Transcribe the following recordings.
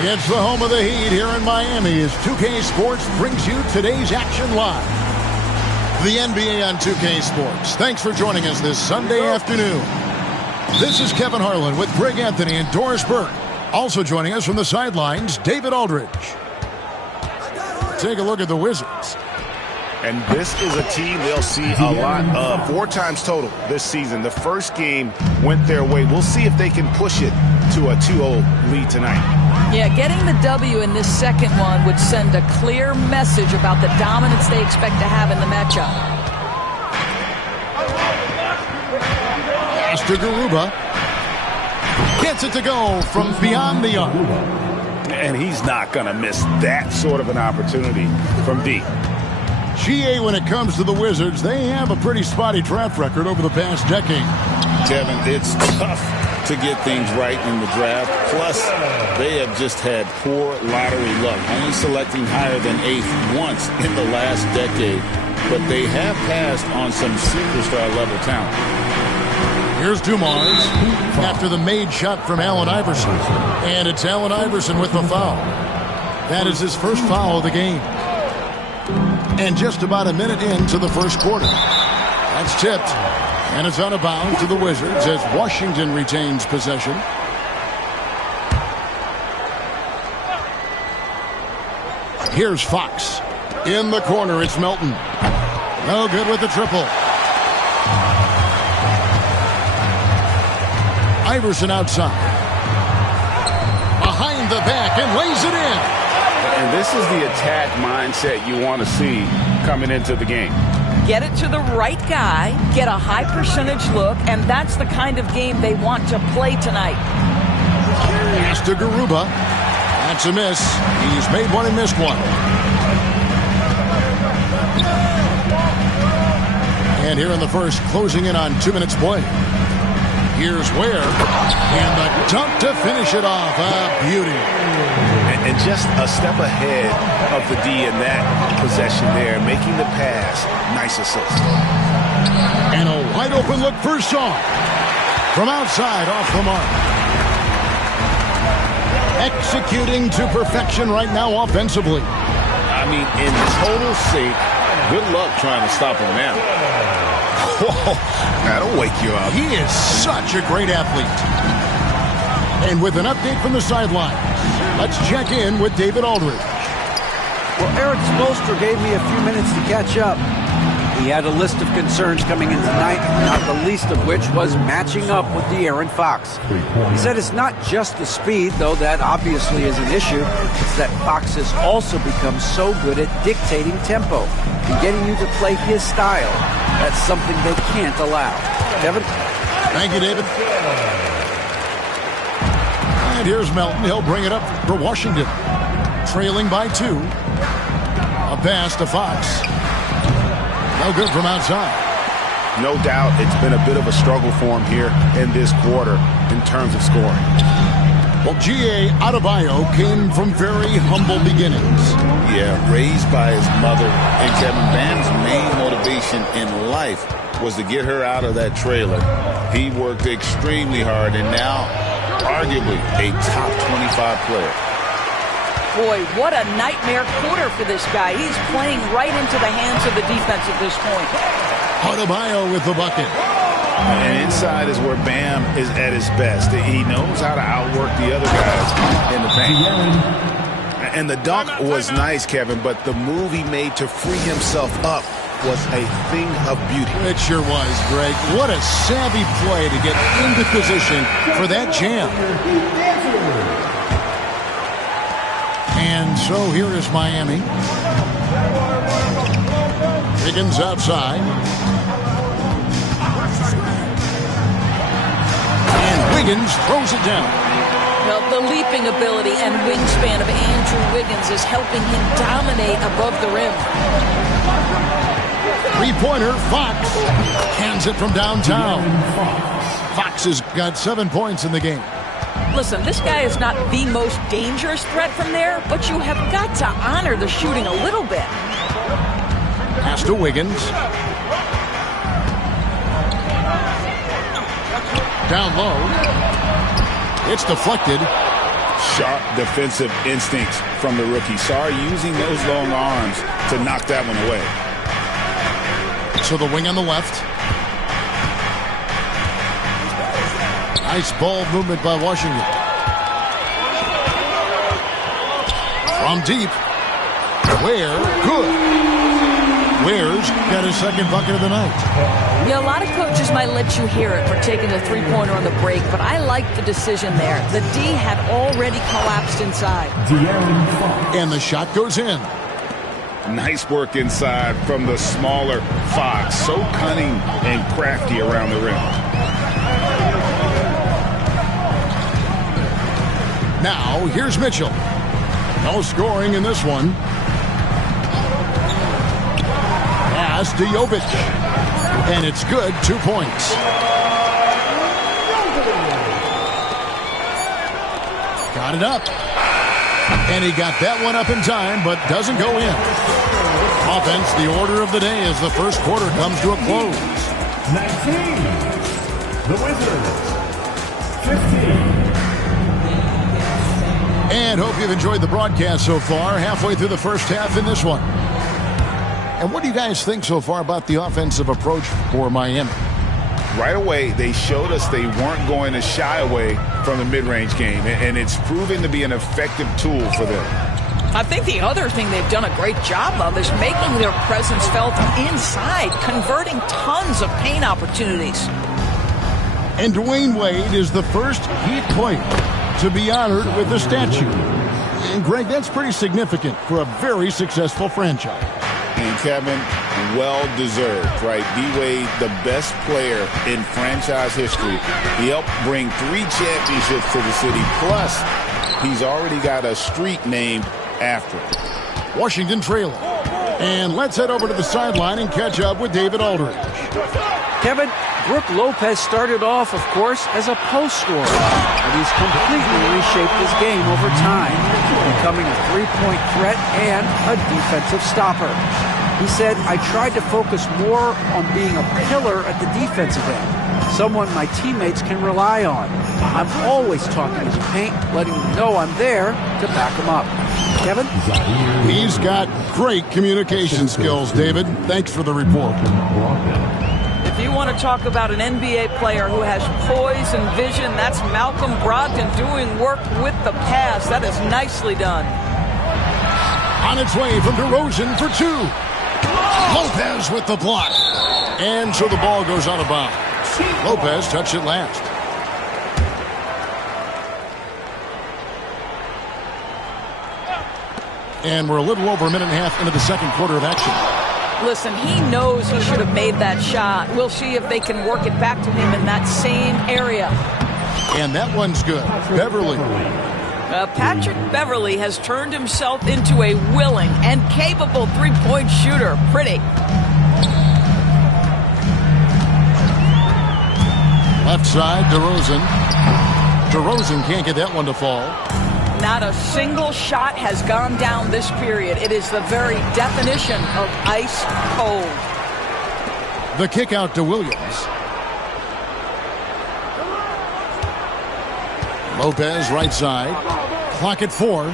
It's the home of the Heat here in Miami as 2K Sports brings you today's action live. The NBA on 2K Sports. Thanks for joining us this Sunday afternoon. This is Kevin Harlan with Greg Anthony and Doris Burke. Also joining us from the sidelines, David Aldridge. Take a look at the Wizards. And this is a team they'll see a lot of. 4 times total this season. The first game went their way. We'll see if they can push it to a 2-0 lead tonight. Yeah, getting the W in this second one would send a clear message about the dominance they expect to have in the matchup. Pass to Garuba. Gets it to go from beyond the arc. And he's not going to miss that sort of an opportunity from deep. GA, when it comes to the Wizards, they have a pretty spotty draft record over the past decade. Kevin, it's tough to get things right in the draft. Plus, they have just had poor lottery luck, only selecting higher than 8th once in the last decade. But they have passed on some superstar-level talent. Here's Dumars after the made shot from Allen Iverson. And it's Allen Iverson with the foul. That is his first foul of the game. And just about a minute into the first quarter. That's tipped. And it's out of bounds to the Wizards as Washington retains possession. Here's Fox. In the corner, it's Melton. No good with the triple. Iverson outside. Behind the back and lays it in. And this is the attack mindset you want to see coming into the game. Get it to the right guy, get a high percentage look, and that's the kind of game they want to play tonight. Pass to Garuba. That's a miss. He's made one and missed one. And here in the first, closing in on 2 minutes play. Here's Ware. And the dunk to finish it off. A beauty. And just a step ahead of the D in that possession there, making the pass. Nice assist. And a wide open look for Shaw. From outside, off the mark. Executing to perfection right now offensively. I mean, in total sake, good luck trying to stop him now. Whoa, that'll wake you up. He is such a great athlete. And with an update from the sideline, let's check in with David Aldridge. Well, Eric Spoelstra gave me a few minutes to catch up. He had a list of concerns coming in tonight, not the least of which was matching up with De'Aaron Fox. He said it's not just the speed, though that obviously is an issue. It's that Fox has also become so good at dictating tempo and getting you to play his style. That's something they can't allow. Kevin? Thank you, David. And here's Melton. He'll bring it up for Washington. Trailing by 2. A pass to Fox. No good from outside. No doubt it's been a bit of a struggle for him here in this quarter in terms of scoring. Well, G.A. Adebayo came from very humble beginnings. Yeah, raised by his mother. And Kevin, Bam's main motivation in life was to get her out of that trailer. He worked extremely hard and now arguably a top 25 player. Boy, what a nightmare quarter for this guy. He's playing right into the hands of the defense at this point. Adebayo with the bucket. And inside is where Bam is at his best. He knows how to outwork the other guys in the paint. And the dunk was nice, Kevin, but the move he made to free himself up was a thing of beauty. It sure was, Greg. What a savvy play to get into position for that jam. And so here is Miami. Wiggins outside. And Wiggins throws it down. Well, the leaping ability and wingspan of Andrew Wiggins is helping him dominate above the rim. Three-pointer, Fox hands it from downtown. Fox has got 7 points in the game. Listen, this guy is not the most dangerous threat from there, but you have got to honor the shooting a little bit. Pass to Wiggins. Down low. It's deflected. Sharp defensive instincts from the rookie. Sarr using those long arms to knock that one away. To the wing on the left. Nice ball movement by Washington. From deep. Ware, good. Ware's got his second bucket of the night. Yeah, a lot of coaches might let you hear it for taking the three-pointer on the break, but I like the decision there. The D had already collapsed inside. And the shot goes in. Nice work inside from the smaller Fox. So cunning and crafty around the rim. Now, here's Mitchell. No scoring in this one. Pass to Jovic. And it's good, 2 points. Got it up. And he got that one up in time, but doesn't go in. Offense, the order of the day as the first quarter comes to a close. 19. The Wizards. 15. And hope you've enjoyed the broadcast so far. Halfway through the first half in this one. And what do you guys think so far about the offensive approach for Miami? Right away, they showed us they weren't going to shy away from the mid-range game, and it's proven to be an effective tool for them. I think the other thing they've done a great job of is making their presence felt inside, converting tons of paint opportunities. And Dwayne Wade is the first Heat player to be honored with a statue. And Greg, that's pretty significant for a very successful franchise. And Kevin, well-deserved, right? D-Wade, the best player in franchise history. He helped bring 3 championships to the city. Plus, he's already got a street named after him. Washington trailing. And let's head over to the sideline and catch up with David Aldridge. Kevin, Brook Lopez started off, of course, as a post scorer, but he's completely reshaped his game over time, becoming a three-point threat and a defensive stopper. He said, I tried to focus more on being a pillar at the defensive end, someone my teammates can rely on. I'm always talking to the paint, letting them know I'm there to back them up. Kevin? He's got great communication skills, David. Thanks for the report. If you want to talk about an NBA player who has poise and vision, that's Malcolm Brogdon doing work with the pass. That is nicely done. On its way from DeRozan for 2. Lopez with the block. And so the ball goes out of bounds. Lopez touched it last. And we're a little over a minute and a half into the second quarter of action. Listen, he knows he should have made that shot. We'll see if they can work it back to him in that same area. And that one's good. Beverly. Patrick Beverly has turned himself into a willing and capable three-point shooter. Pretty. Left side, DeRozan. DeRozan can't get that one to fall. Not a single shot has gone down this period. It is the very definition of ice cold. The kick out to Williams. Lopez right side. Clock at 4.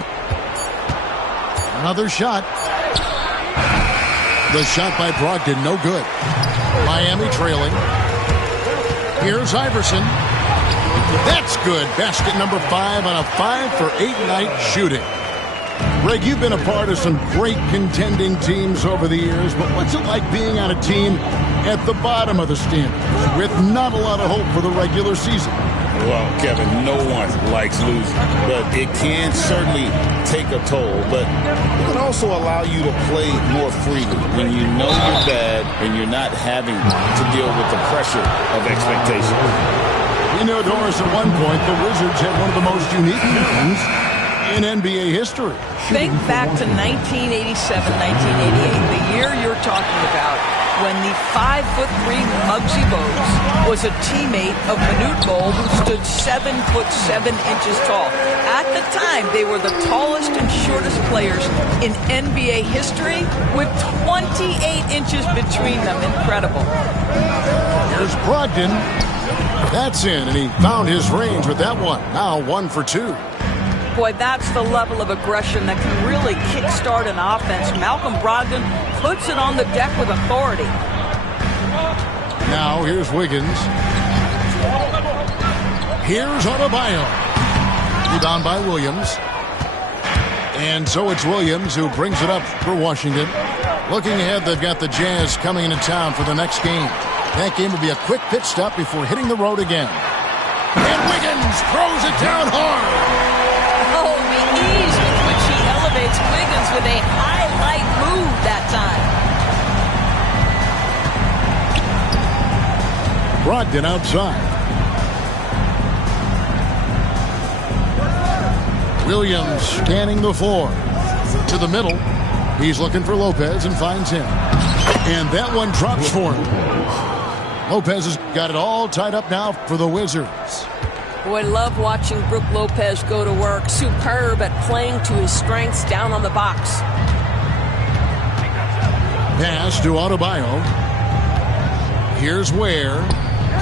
Another shot. The shot by Brogdon, no good. Miami trailing. Here's Iverson. That's good. Basket number 5 on a 5-for-8 night shooting. Greg, you've been a part of some great contending teams over the years, but what's it like being on a team at the bottom of the standings with not a lot of hope for the regular season? Well, Kevin, no one likes losing, but it can certainly take a toll. But it can also allow you to play more freely when you know you're bad and you're not having to deal with the pressure of expectation. We know, Doris, at one point, the Wizards had one of the most unique teams in NBA history. Think back to 1987, 1988, the year you're talking about, when the 5'3" Muggsy Bogues was a teammate of Manute Bol, who stood 7'7" tall. At the time, they were the tallest and shortest players in NBA history, with 28 inches between them. Incredible. Here's Brogdon. That's in, and he found his range with that one. Now 1 for 2. Boy, that's the level of aggression that can really kickstart an offense. Malcolm Brogdon puts it on the deck with authority. Now here's Wiggins. Here's Adebayo. Rebound by Williams. And so it's Williams who brings it up for Washington. Looking ahead, they've got the Jazz coming into town for the next game. That game will be a quick pit stop before hitting the road again. And Wiggins throws it down hard. Oh, the ease with which he elevates Wiggins with a highlight move that time. Brogdon outside. Williams scanning the floor. To the middle. He's looking for Lopez and finds him. And that one drops for him. Lopez has got it all tied up now for the Wizards. Boy, love watching Brook Lopez go to work. Superb at playing to his strengths down on the box. Pass to Adebayo. Here's Ware.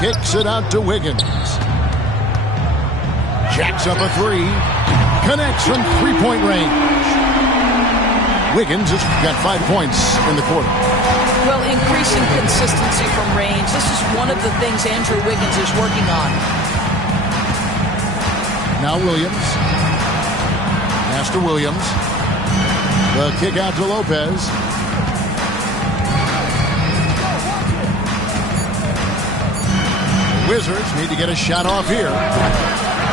Kicks it out to Wiggins. Jacks up a three. Connects from three-point range. Wiggins has got 5 points in the quarter. Well, increasing consistency from range. This is one of the things Andrew Wiggins is working on. Now Williams. Pass to Williams. The kick out to Lopez. The Wizards need to get a shot off here.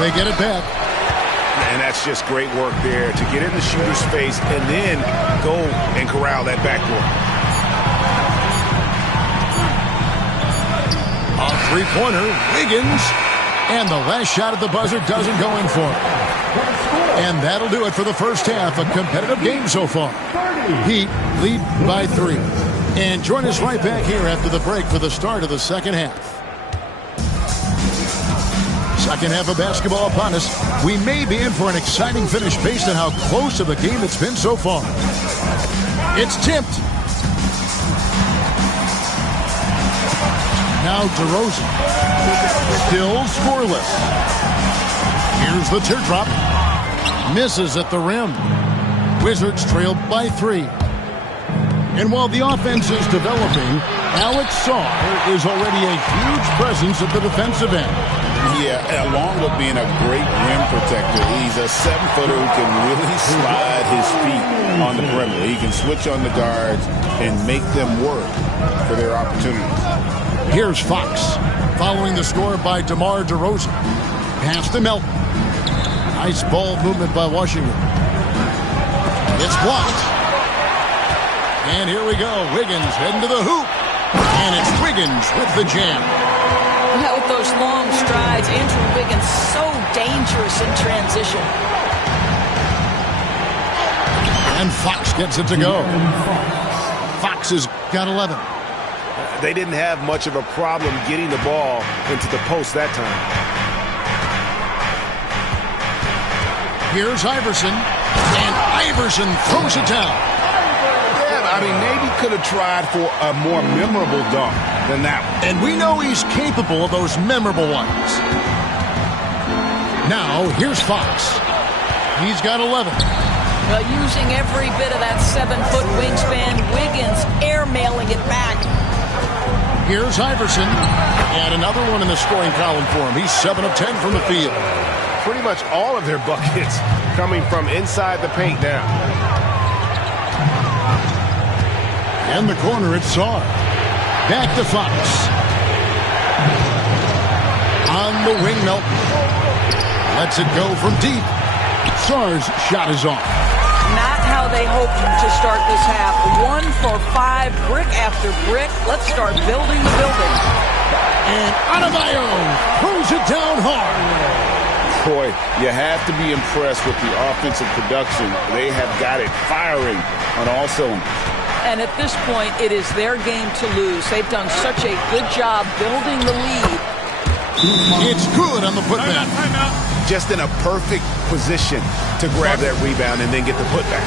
They get it back. And that's just great work there to get in the shooter's face and then go and corral that backcourt. A three-pointer, Wiggins. And the last shot at the buzzer doesn't go in for him. And that'll do it for the first half. A competitive game so far. Heat lead by 3. And join us right back here after the break for the start of the second half. Second half of basketball upon us. We may be in for an exciting finish based on how close of a game it's been so far. It's tipped. Now DeRozan. Still scoreless. Here's the teardrop. Misses at the rim. Wizards trailed by 3. And while the offense is developing, Alex Sarr is already a huge presence at the defensive end. Yeah, along with being a great rim protector, he's a 7-footer who can really slide his feet on the perimeter. He can switch on the guards and make them work for their opportunities. Here's Fox, following the score by DeMar DeRozan. Pass to Melton. Nice ball movement by Washington. It's blocked. And here we go. Wiggins heading to the hoop. And it's Wiggins with the jam. Yeah, with those long strides, Andrew Wiggins so dangerous in transition. And Fox gets it to go. Fox has got 11. They didn't have much of a problem getting the ball into the post that time. Here's Iverson. And Iverson throws it down. Yeah, I mean, maybe could have tried for a more memorable dunk than that one. And we know he's capable of those memorable ones. Now, here's Fox. He's got 11. Well, using every bit of that 7-foot wingspan, Wiggins airmailing it back. Here's Iverson. And another one in the scoring column for him. He's 7 of 10 from the field. Pretty much all of their buckets coming from inside the paint now. In the corner, it's Sarr. Back to Fox. On the wing, Melton. Lets it go from deep. Sarr's shot is off. Not how they hoped to start this half. 1 for 5, brick after brick. Let's start building the building. And Adebayo throws it down hard. Boy, you have to be impressed with the offensive production. They have got it firing on all cylinders. And at this point, it is their game to lose. They've done such a good job building the lead. It's good on the putback. Just in a perfect position to grab that rebound and then get the putback.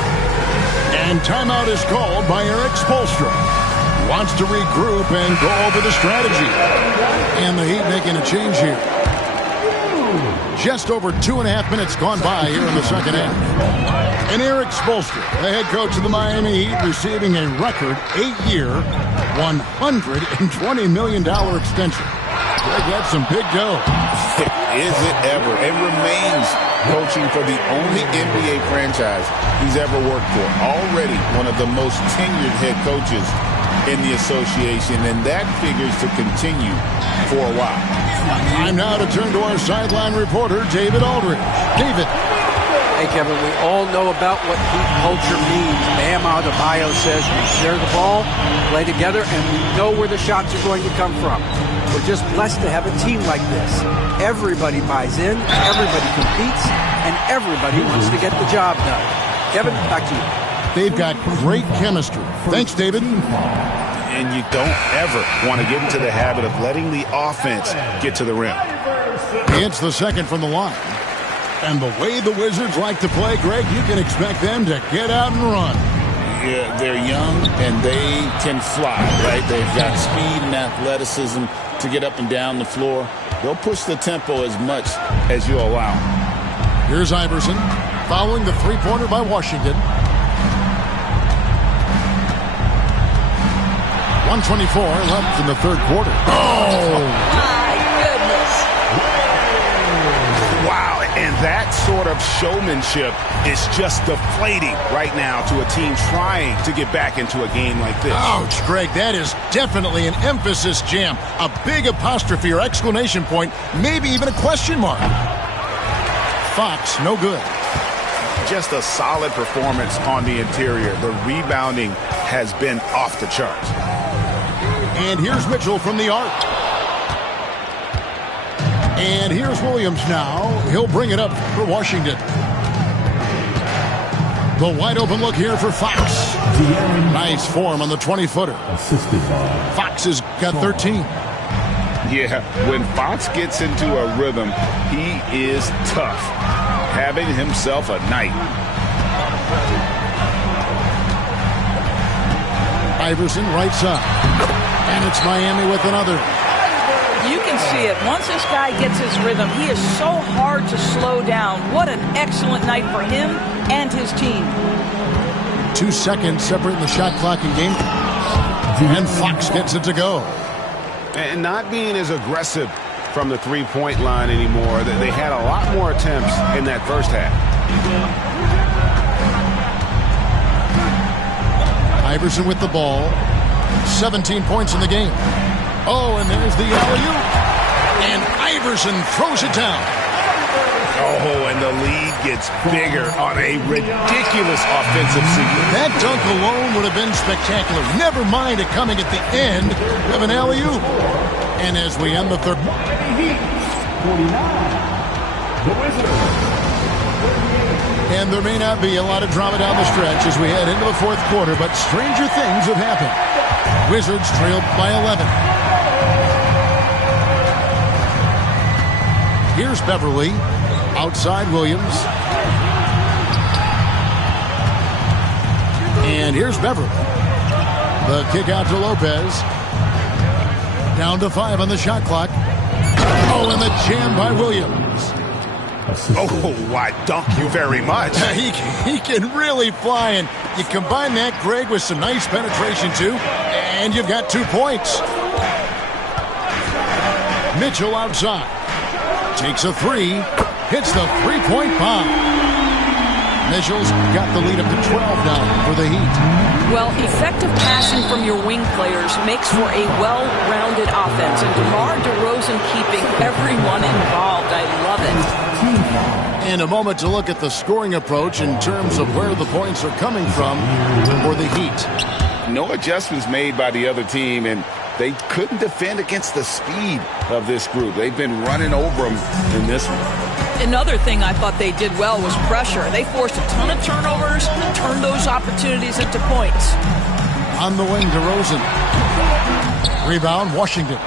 And timeout is called by Eric Spoelstra. Wants to regroup and go over the strategy. And the Heat making a change here. Just over 2.5 minutes gone by here in the second half. And Erik Spoelstra, the head coach of the Miami Heat, receiving a record 8-year, $120 million extension. Greg, that's some big dough. Is it ever? It remains coaching for the only NBA franchise he's ever worked for. Already one of the most tenured head coaches in the association, and that figures to continue for a while. Time now to turn to our sideline reporter, David Aldridge. David. Hey, Kevin, we all know about what Heat culture means. Bam Adebayo says we share the ball, play together, and we know where the shots are going to come from. We're just blessed to have a team like this. Everybody buys in, everybody competes, and everybody wants to get the job done. Kevin, back to you. They've got great chemistry. Thanks, David. And you don't ever want to get into the habit of letting the offense get to the rim. It's the second from the line. And the way the Wizards like to play, Greg, you can expect them to get out and run. Yeah, they're young and they can fly, right? They've got speed and athleticism to get up and down the floor. They'll push the tempo as much as you allow. Here's Iverson following the three-pointer by Washington. 1:24 left in the third quarter. Oh! My goodness. Wow, and that sort of showmanship is just deflating right now to a team trying to get back into a game like this. Ouch, Greg, that is definitely an emphasis jam. A big apostrophe or exclamation point, maybe even a question mark. Fox, no good. Just a solid performance on the interior. The rebounding has been off the charts. And here's Mitchell from the arc. And here's Williams now. He'll bring it up for Washington. The wide open look here for Fox. Nice form on the 20-footer. Fox has got 13. Yeah, when Fox gets into a rhythm, he is tough. Having himself a night. Iverson right side. And it's Miami with another. You can see it. Once this guy gets his rhythm, he is so hard to slow down. What an excellent night for him and his team. 2 seconds separating the shot clock and game. And Fox gets it to go. And not being as aggressive from the three-point line anymore. They had a lot more attempts in that first half. Iverson with the ball. 17 points in the game. Oh, and there's the alley-oop. And Iverson throws it down. Oh, and the lead gets bigger on a ridiculous offensive sequence. That dunk alone would have been spectacular. Never mind it coming at the end of an alley-oop. And as we end the third... 49. The Wizards. And there may not be a lot of drama down the stretch as we head into the fourth quarter, but stranger things have happened. Wizards trailed by 11. Here's Beverly. Outside Williams. And here's Beverly. The kick out to Lopez. Down to 5 on the shot clock. Oh, and the jam by Williams. Oh, why, thank you very much. He can really fly, and you combine that, Greg, with some nice penetration, too, and you've got 2 points. Mitchell outside. Takes a 3. Hits the three-point bomb. Mitchell's got the lead up to 12 now for the Heat. Well, effective passing from your wing players makes for a well-rounded offense, and DeMar DeRozan keeping everyone involved. I love it. In a moment to look at the scoring approach in terms of where the points are coming from for the Heat. No adjustments made by the other team, and they couldn't defend against the speed of this group. They've been running over them in this one. Another thing I thought they did well was pressure. They forced a ton of turnovers and turned those opportunities into points. On the wing, DeRozan. Rebound, Washington.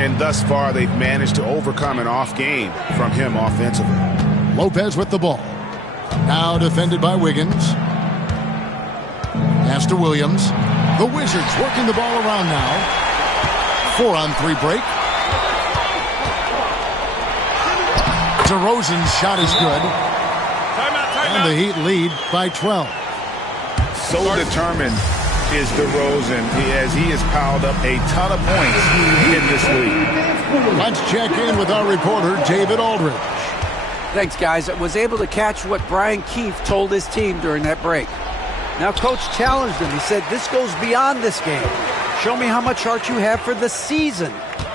And thus far, they've managed to overcome an off game from him offensively. Lopez with the ball. Now defended by Wiggins. Pass to Williams. The Wizards working the ball around now. 4-on-3 break. DeRozan's shot is good. And the Heat lead by 12. So determined is DeRozan as he has piled up a ton of points in this league. Let's check in with our reporter, David Aldridge. Thanks, guys. I was able to catch what Brian Keefe told his team during that break. Now, Coach challenged him. He said, this goes beyond this game. Show me how much heart you have for the season.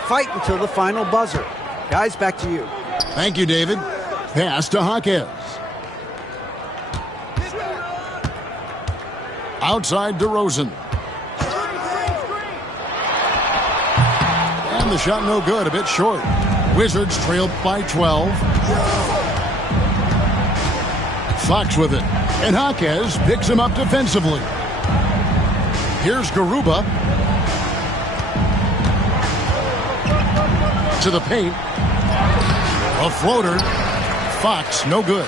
Fight until the final buzzer. Guys, back to you. Thank you, David. Pass to Jaquez. Outside DeRozan. And the shot no good, a bit short. Wizards trail by 12. Fox with it. And Jaquez picks him up defensively. Here's Garuba. To the paint. A floater. Fox, no good.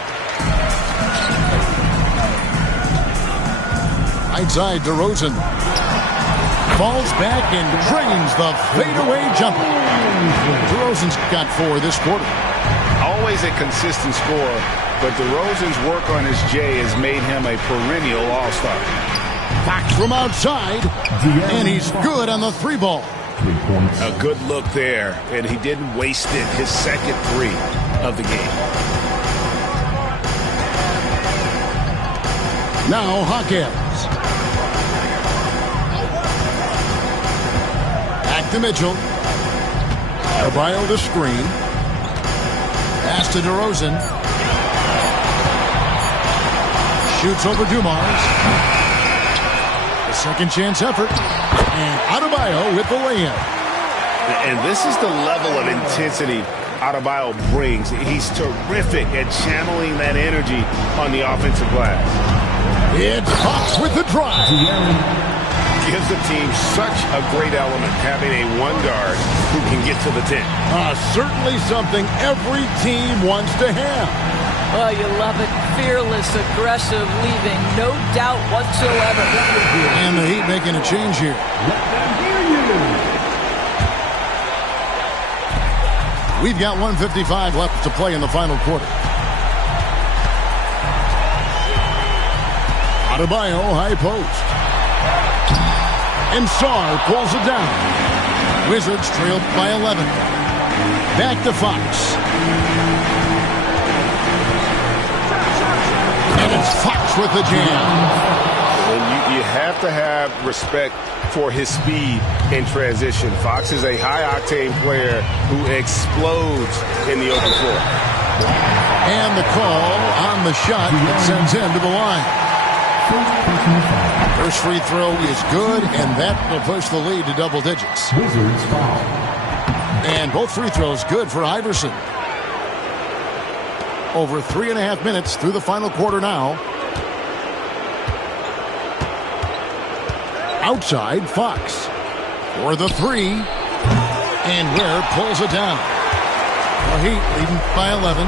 Right side, DeRozan. Falls back and drains the fadeaway jumper. DeRozan's got 4 this quarter. Always a consistent scorer, but DeRozan's work on his J has made him a perennial all-star. Fox from outside, and he's good on the 3-ball. A good look there, and he didn't waste it. His second 3 of the game. Now Jaquez. Back to Mitchell. Adebayo to screen. Pass to DeRozan. Shoots over Dumars. A second chance effort. And Adebayo with the lay-in. And this is the level of intensity Adebayo brings. He's terrific at channeling that energy on the offensive glass. It's Fox with the drive. Gives the team such a great element having a one guard who can get to the 10. Certainly something every team wants to have. Oh, you love it. Fearless, aggressive, leaving no doubt whatsoever. And the Heat making a change here. We've got 1:55 left to play in the final quarter. Adebayo, high post. And Sarr pulls it down. Wizards trailed by 11. Back to Fox. And it's Fox with the jam. And you have to have respect for his speed in transition. Fox is a high-octane player who explodes in the open floor. And the call on the shot that sends him to the line. First free throw is good, and that will push the lead to double digits. And both free throws good for Iverson. Over 3.5 minutes through the final quarter now. Outside, Fox for the 3. And Ware pulls it down. The Heat leading by 11.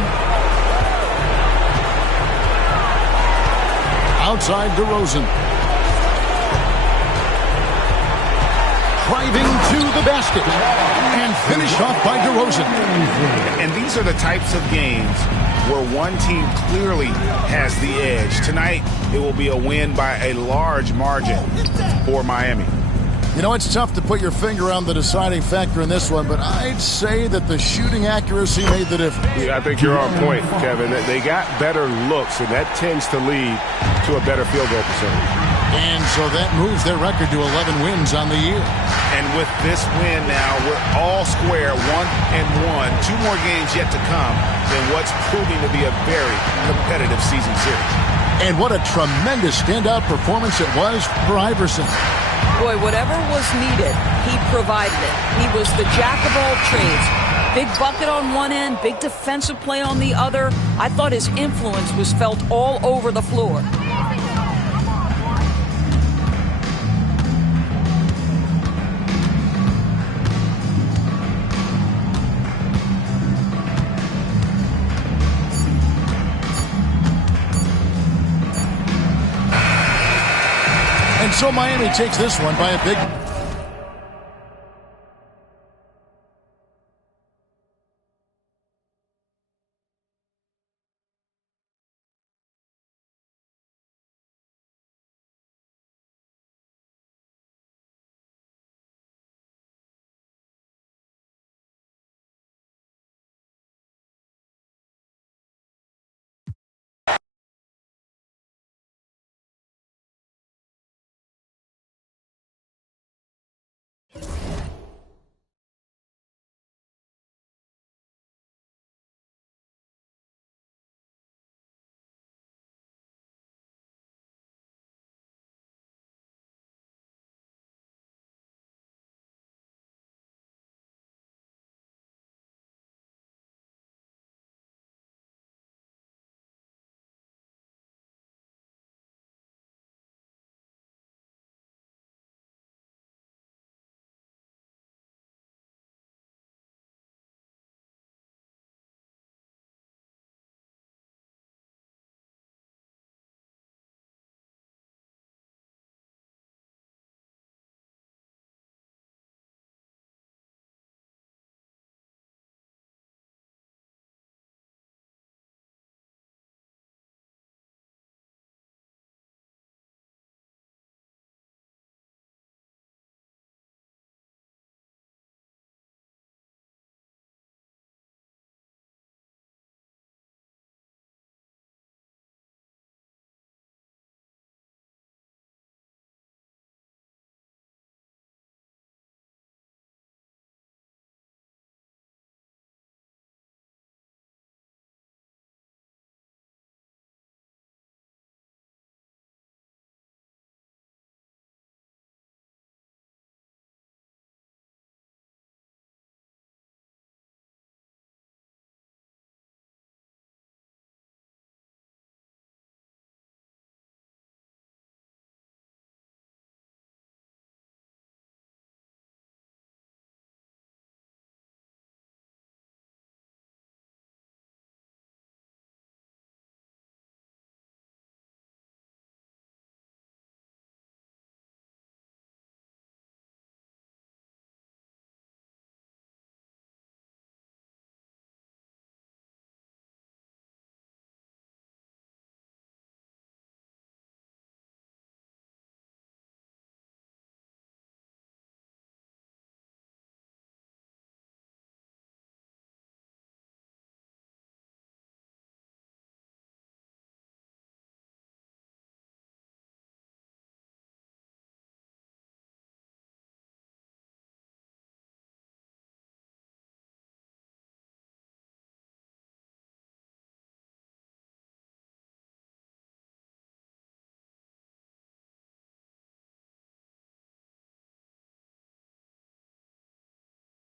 Outside DeRozan. Driving to the basket. And finished off by DeRozan. And these are the types of games where one team clearly has the edge. Tonight, it will be a win by a large margin for Miami. You know, it's tough to put your finger on the deciding factor in this one, but I'd say that the shooting accuracy made the difference. Yeah, I think you're on point, Kevin. They got better looks, and that tends to lead to a better field goal percentage. And so that moves their record to 11 wins on the year. And with this win now, we're all square, 1-1. 2 more games yet to come in what's proving to be a very competitive season series. And what a tremendous standout performance it was for Iverson. Boy, whatever was needed, he provided it. He was the jack of all trades. Big bucket on one end, big defensive play on the other. I thought his influence was felt all over the floor. And so Miami takes this one by a big